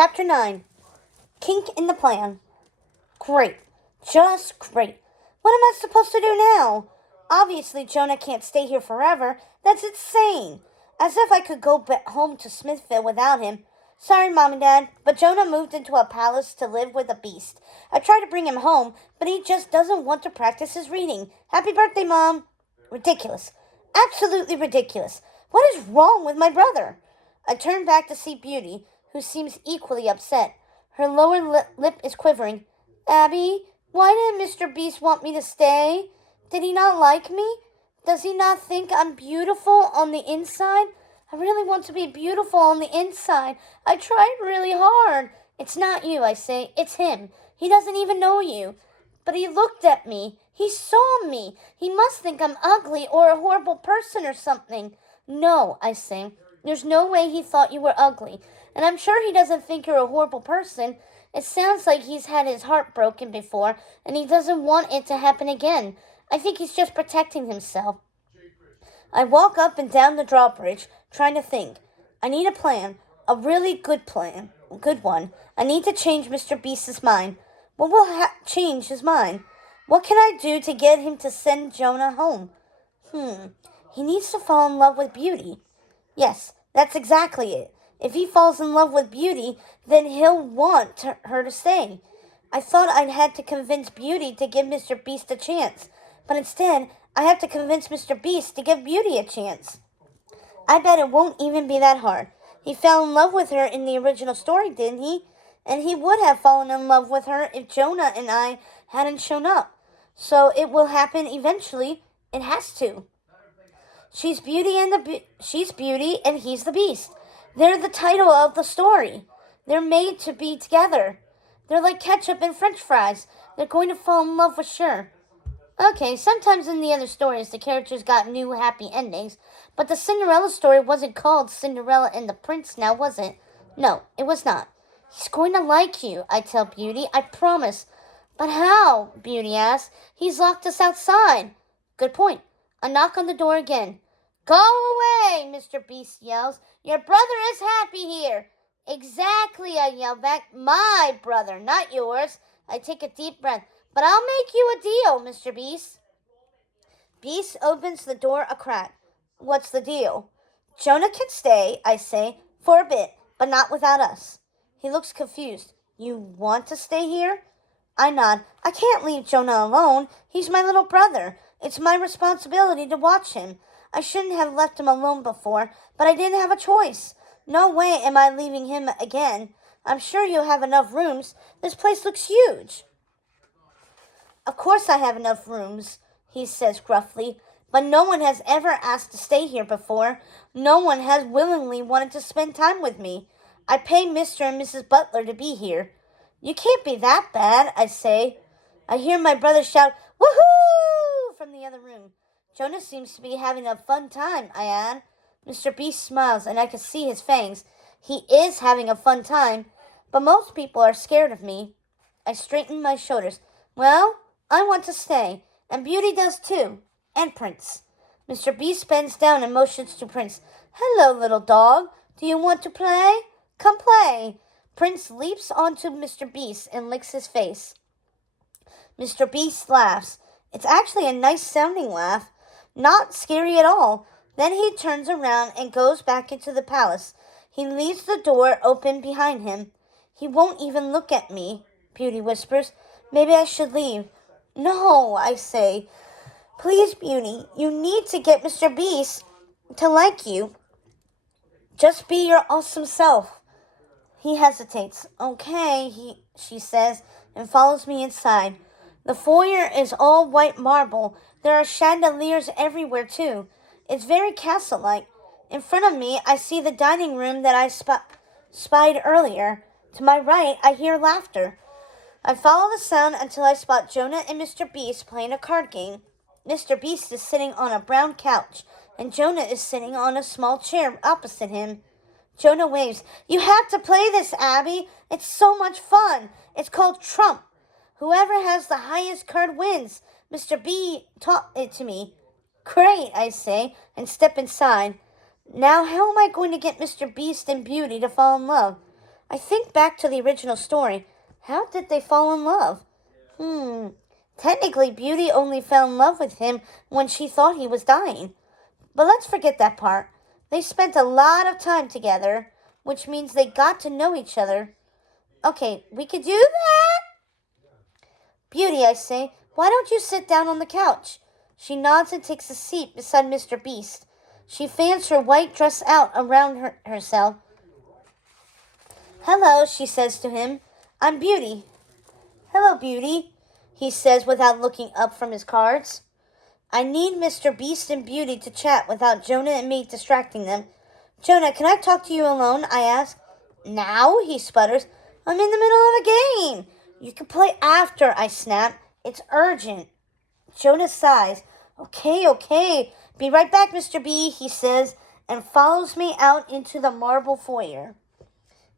Chapter 9. Kink in the Plan. Great. Just great. What am I supposed to do now? Obviously, Jonah can't stay here forever. That's insane. As if I could go back home to Smithville without him. Sorry, Mom and Dad, but Jonah moved into a palace to live with a beast. I tried to bring him home, but he just doesn't want to practice his reading. Happy birthday, Mom. Ridiculous. Absolutely ridiculous. What is wrong with my brother? I turn back to see Beauty, who seems equally upset. Her lower lip is quivering. Abby, why didn't Mr. Beast want me to stay? Did he not like me? Does he not think I'm beautiful on the inside? I really want to be beautiful on the inside. I tried really hard. It's not you, I say. It's him. He doesn't even know you. But he looked at me. He saw me. He must think I'm ugly or a horrible person or something. No, I say. There's no way he thought you were ugly. And I'm sure he doesn't think you're a horrible person. It sounds like he's had his heart broken before, and he doesn't want it to happen again. I think he's just protecting himself. I walk up and down the drawbridge, trying to think. I need a plan, a really good plan, a good one. I need to change Mr. Beast's mind. What will change his mind? What can I do to get him to send Jonah home? He needs to fall in love with Beauty. Yes, that's exactly it. If he falls in love with Beauty, then he'll want her to stay. I thought I'd had to convince Beauty to give Mr. Beast a chance, but instead, I have to convince Mr. Beast to give Beauty a chance. I bet it won't even be that hard. He fell in love with her in the original story, didn't he? And he would have fallen in love with her if Jonah and I hadn't shown up. So it will happen eventually. It has to. She's Beauty and he's the Beast. They're the title of the story. They're made to be together. They're like ketchup and French fries. They're going to fall in love for sure. Okay, sometimes in the other stories the characters got new happy endings, but the Cinderella story wasn't called Cinderella and the Prince now, was it? No, it was not. He's going to like you, I tell Beauty, I promise. But how? Beauty asks. He's locked us outside. Good point. A knock on the door again. Go away, Mr. Beast yells. Your brother is happy here. Exactly, I yell back. My brother, not yours. I take a deep breath. But I'll make you a deal, Mr. Beast. Beast opens the door a crack. What's the deal? Jonah can stay, I say, for a bit, but not without us. He looks confused. You want to stay here? I nod. I can't leave Jonah alone. He's my little brother. It's my responsibility to watch him. I shouldn't have left him alone before, but I didn't have a choice. No way am I leaving him again. I'm sure you have enough rooms. This place looks huge. Of course I have enough rooms, he says gruffly, but no one has ever asked to stay here before. No one has willingly wanted to spend time with me. I pay Mr. and Mrs. Butler to be here. You can't be that bad, I say. I hear my brother shout, woohoo, from the other room. Jonah seems to be having a fun time, I add. Mr. Beast smiles, and I can see his fangs. He is having a fun time, but most people are scared of me. I straighten my shoulders. Well, I want to stay, and Beauty does too, and Prince. Mr. Beast bends down and motions to Prince. Hello, little dog. Do you want to play? Come play. Prince leaps onto Mr. Beast and licks his face. Mr. Beast laughs. It's actually a nice sounding laugh. Not scary at all. Then he turns around and goes back into the palace. He leaves the door open behind him. He won't even look at me, Beauty whispers. Maybe I should leave. No, I say. Please, Beauty, you need to get Mr. Beast to like you. Just be your awesome self. He hesitates. Okay, she says, and follows me inside. The foyer is all white marble. There are chandeliers everywhere, too. It's very castle-like. In front of me, I see the dining room that I spied earlier. To my right, I hear laughter. I follow the sound until I spot Jonah and Mr. Beast playing a card game. Mr. Beast is sitting on a brown couch, and Jonah is sitting on a small chair opposite him. Jonah waves. You have to play this, Abby. It's so much fun. It's called Trump. Whoever has the highest card wins. Mr. B taught it to me. Great, I say, and step inside. Now how am I going to get Mr. Beast and Beauty to fall in love? I think back to the original story. How did they fall in love? Technically, Beauty only fell in love with him when she thought he was dying. But let's forget that part. They spent a lot of time together, which means they got to know each other. Okay, we could do that? Beauty, I say, why don't you sit down on the couch? She nods and takes a seat beside Mr. Beast. She fans her white dress out around herself. Hello, she says to him. I'm Beauty. Hello, Beauty, he says without looking up from his cards. I need Mr. Beast and Beauty to chat without Jonah and me distracting them. Jonah, can I talk to you alone? I ask. Now? He sputters. I'm in the middle of a game. You can play after, I snap. It's urgent. Jonah sighs. Okay. Be right back, Mr. B, he says, and follows me out into the marble foyer.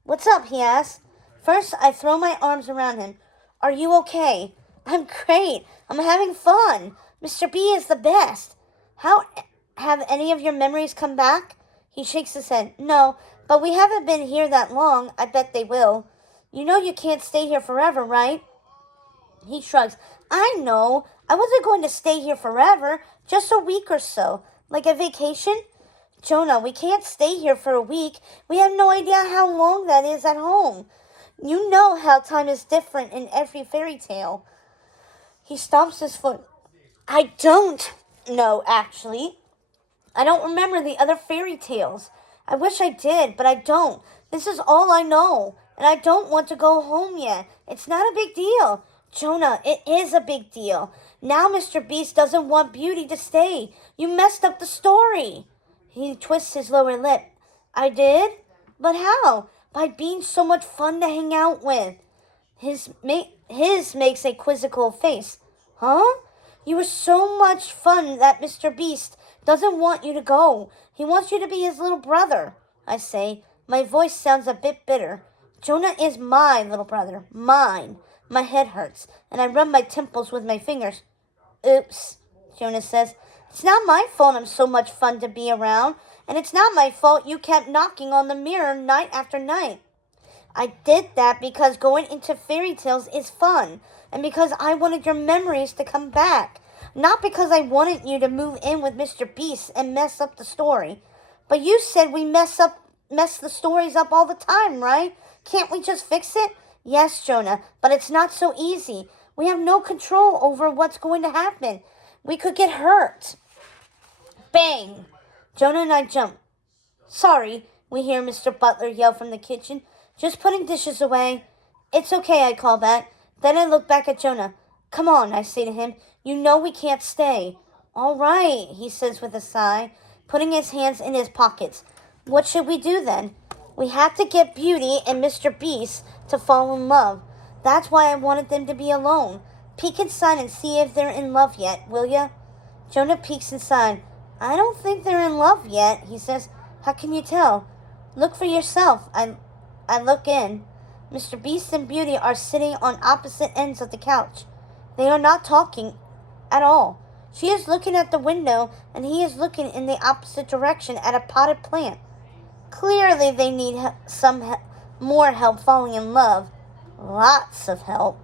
What's up, he asks. First, I throw my arms around him. Are you okay? I'm great. I'm having fun. Mr. B is the best. How have any of your memories come back? He shakes his head. No, but we haven't been here that long. I bet they will. You know you can't stay here forever, right? He shrugs. I know. I wasn't going to stay here forever. Just a week or so. Like a vacation? Jonah, we can't stay here for a week. We have no idea how long that is at home. You know how time is different in every fairy tale. He stomps his foot. I don't know, actually. I don't remember the other fairy tales. I wish I did, but I don't. This is all I know, and I don't want to go home yet. It's not a big deal. Jonah, it is a big deal. Now Mr. Beast doesn't want Beauty to stay. You messed up the story. He twists his lower lip. I did? But how? By being so much fun to hang out with. His makes a quizzical face. Huh? You were so much fun that Mr. Beast doesn't want you to go. He wants you to be his little brother, I say. My voice sounds a bit bitter. Jonah is my little brother. Mine. My head hurts, and I rub my temples with my fingers. Oops, Jonah says. It's not my fault I'm so much fun to be around, and it's not my fault you kept knocking on the mirror night after night. I did that because going into fairy tales is fun, and because I wanted your memories to come back. Not because I wanted you to move in with Mr. Beast and mess up the story. But you said we mess the stories up all the time, right? Can't we just fix it? Yes, Jonah, but it's not so easy. We have no control over what's going to happen. We could get hurt. Bang! Jonah and I jump. Sorry, we hear Mr. Butler yell from the kitchen. Just putting dishes away. It's okay, I call back. Then I look back at Jonah. Come on, I say to him. You know we can't stay. All right, he says with a sigh, putting his hands in his pockets. What should we do then? We have to get Beauty and Mr. Beast to fall in love. That's why I wanted them to be alone. Peek inside and see if they're in love yet, will ya? Jonah peeks inside. I don't think they're in love yet, he says. How can you tell? Look for yourself. I look in. Mr. Beast and Beauty are sitting on opposite ends of the couch. They are not talking at all. She is looking at the window, and he is looking in the opposite direction at a potted plant. Clearly they need more help falling in love. Lots of help.